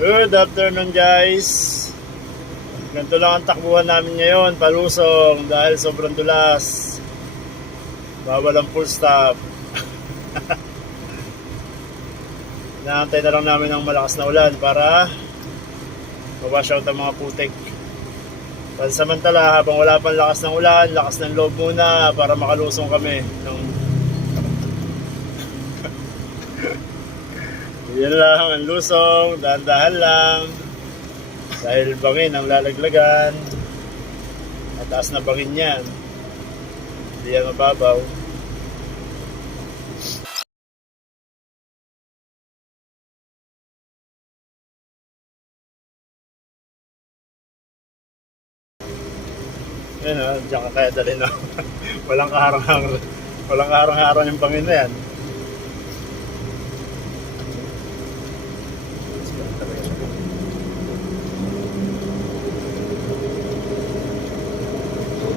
Good afternoon guys. Ganito lang ang takbuhan namin ngayon, palusong dahil sobrang dulas. Bawal ang full stop. Inaantay na lang namin ang malakas na ulan para ma-wash out ang mga putik. Pansamantala, habang wala pang lakas ng ulan, lakas ng loob muna para makalusong kami Yan lang ang lusong, dahan-dahan lang. Dahil bangin ang lalaglagan. Mataas na bangin yan. Hindi yan mababaw. Yan o, diyan ka kaya dali na. Walang kaharang-harang yung bangin na yan.